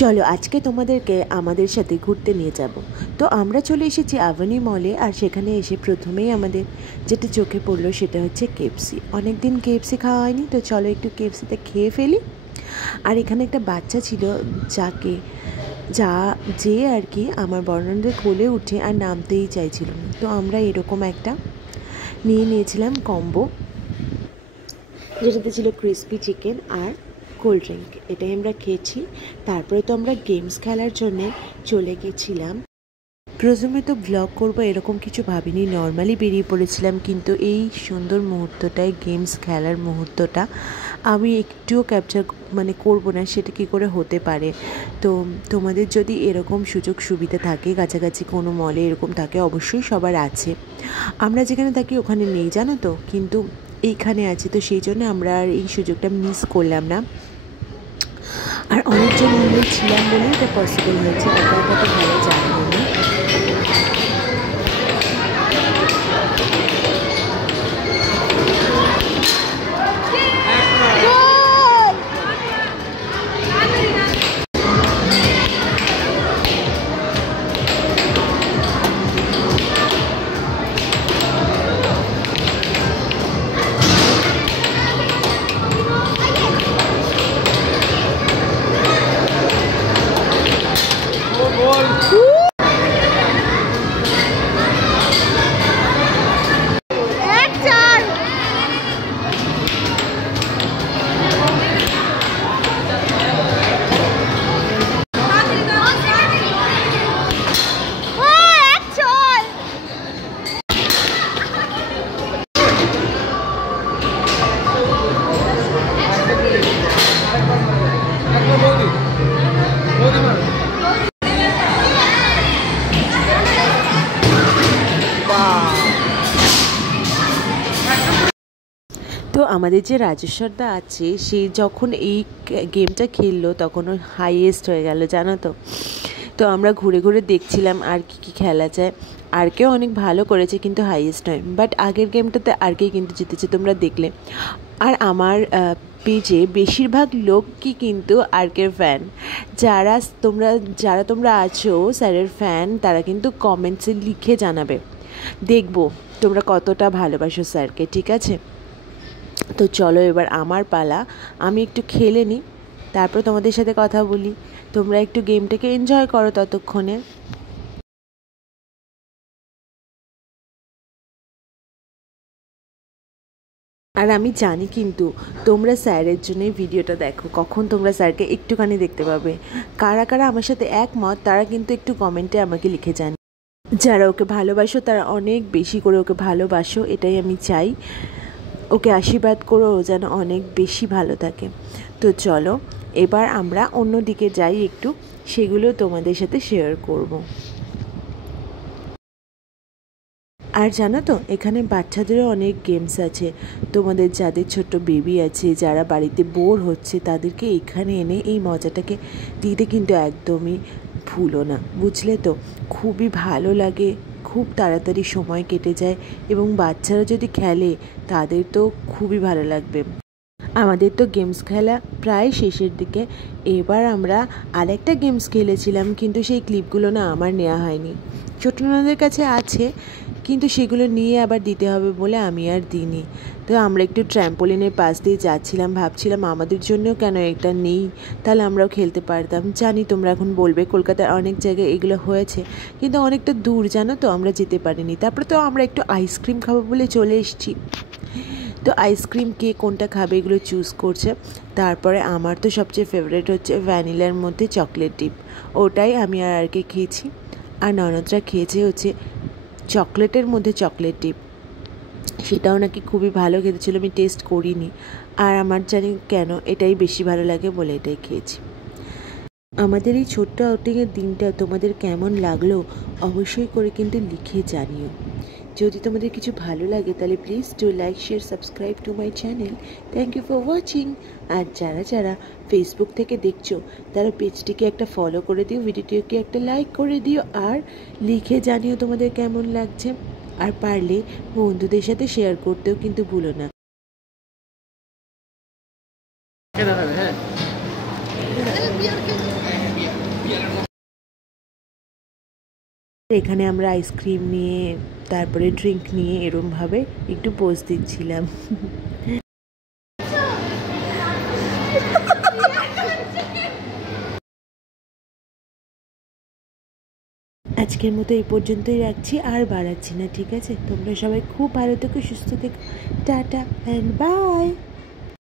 চলো আজকে তোমাদেরকে আমাদের সাথে ঘুরতে নিয়ে যাব। তো আমরা চলে এসেছি আভানি মলে, আর সেখানে এসে প্রথমেই আমাদের যেটা চোখে পড়লো সেটা হচ্ছে কেএফসি। অনেক দিন কেএফসি খাওয়া হয়নি, তো চলো একটু কেএফসিতে খেয়ে ফেলি। আর এখানে একটা বাচ্চা ছিল যে আর কি আমার বর্ণনাদের কোলে উঠে আর নামতেই চাইছিল না। তো আমরা এরকম একটা নিয়েছিলাম কম্বো, যেটাতে ছিল ক্রিসপি চিকেন আর কোল্ড ড্রিঙ্ক। এটাই আমরা খেয়েছি। তারপরে তো আমরা গেমস খেলার জন্য চলে গেছিলাম। প্রথমে তো ব্লগ করবো এরকম কিছু ভাবিনি, নর্মালি বেরিয়ে পড়েছিলাম, কিন্তু এই সুন্দর মুহূর্তটায়, গেমস খেলার মুহূর্তটা আমি একটুও ক্যাপচার করবো না, সেটা কী করে হতে পারে। তো তোমাদের যদি এরকম সুযোগ সুবিধা থাকে, কাছাকাছি কোনো মলে এরকম থাকে, অবশ্যই সবার আছে। আমরা যেখানে থাকি ওখানে নেই জানো তো, কিন্তু এইখানে আছে, তো সেই জন্য আমরা আর এই সুযোগটা মিস করলাম না। আর অনেকজন মিলে ছিলাম বলেই এটা পসিবল হয়েছে, একা একা তো ভালো জানি না। তো আমাদের যে রাজেশ্বরদা আছে, সে যখন এই গেমটা খেললো তখন ও হাইয়েস্ট হয়ে গেল জানো তো। তো আমরা ঘুরে ঘুরে দেখছিলাম আর কি খেলা যায়। আর কেউ অনেক ভালো করেছে কিন্তু হাইয়েস্ট নয়, বাট আগের গেমটাতে আর কেউ কিন্তু জিতেছে, তোমরা দেখলে। আর আমার পেজে বেশিরভাগ লোকই কিন্তু আরকের ফ্যান। যারা তোমরা আছো স্যারের ফ্যান, তারা কিন্তু কমেন্টসে লিখে জানাবে, দেখবো তোমরা কতটা ভালোবাসো স্যারকে, ঠিক আছে? তো চলো এবার আমার পালা, আমি একটু খেলে নিই, তারপর তোমাদের সাথে কথা বলি। তোমরা একটু গেমটাকে এনজয় করো ততক্ষণে। আর আমি জানি কিন্তু তোমরা স্যারের জন্যই ভিডিওটা দেখো, কখন তোমরা স্যারকে একটুখানি দেখতে পাবে। কারা কারা আমার সাথে একমত তারা কিন্তু একটু কমেন্টে আমাকে লিখে যান। যারা ওকে ভালোবাসো তারা অনেক বেশি করে ওকে ভালোবাসো, এটাই আমি চাই। ওকে আশীর্বাদ করো যেন অনেক বেশি ভালো থাকে। তো চলো এবার আমরা অন্য দিকে যাই একটু, সেগুলো তোমাদের সাথে শেয়ার করব। আর জানো তো এখানে বাচ্চাদেরও অনেক গেমস আছে। তোমাদের যাদের ছোট্ট বেবি আছে, যারা বাড়িতে বোর হচ্ছে, তাদেরকে এখানে এনে এই মজাটাকে দিতে কিন্তু একদমই ভুলো না, বুঝলে তো? খুবই ভালো লাগে, খুব তাড়াতাড়ি সময় কেটে যায়, এবং বাচ্চারা যদি খেলে তাদের তো খুবই ভালো লাগবে। আমাদের তো গেমস খেলা প্রায় শেষের দিকে। এবার আমরা আরেকটা গেমস খেলেছিলাম, কিন্তু সেই ক্লিপগুলো না আমার নেওয়া হয়নি। ছোটো ননদের কাছে আছে, কিন্তু সেগুলো নিয়ে আবার দিতে হবে বলে আমি আর দিইনি। তো আমরা একটু ট্র্যাম্পোলিনের পাশ দিয়ে যাচ্ছিলাম, ভাবছিলাম আমাদের জন্যও কেন এটা নেই, তাহলে আমরাও খেলতে পারতাম। জানি তোমরা এখন বলবে কলকাতার অনেক জায়গায় এগুলো হয়েছে, কিন্তু অনেকটা দূর জানো তো, আমরা যেতে পারিনি। তারপরে তো আমরা একটু আইসক্রিম খাবো বলে চলে এসেছি। তো আইসক্রিম কে কোনটা খাবে এগুলো চুজ করছে। তারপরে আমার তো সবচেয়ে ফেভারিট হচ্ছে ভ্যানিলার মধ্যে চকলেট ডিপ, ওটাই আমি আর কি খেয়েছি। আর ননদরা খেয়েছে হচ্ছে চকলেটের মধ্যে চকলেট ডিপ, সেটাও নাকি খুবই ভালো খেতে ছিল, আমি টেস্ট করিনি। আর আমার জানি কেন এটাই বেশি ভালো লাগে বলে এটাই খেয়েছি। আমাদের এই ছোট্ট আউটিংয়ের দিনটা তোমাদের কেমন লাগলো অবশ্যই করে কিন্তু লিখে জানিও। যদি তোমাদের কিছু ভালো লাগে তাহলে please do like, share, subscribe to my channel. Thank you for watching. আর যারা ফেসবুক থেকে দেখছো তারা পেজটিকে একটা ফলো করে দিও, ভিডিওটিকে একটা লাইক করে দিও, আর লিখে জানিও তোমাদের কেমন লাগছে। আর পারলে বন্ধুদের সাথে শেয়ার করতেও কিন্তু ভুলো না। হ্যাঁ। এখানে আমরা আইসক্রিম নিয়ে তারপরে ড্রিঙ্ক নিয়ে এরমভাবে একটু পোজ দিচ্ছিলাম। আজকের মতো এই পর্যন্তই রাখছি, আর বাড়াচ্ছি না, ঠিক আছে? তোমরা সবাই খুব ভালো থেকো, সুস্থ থেকো। Tata and by.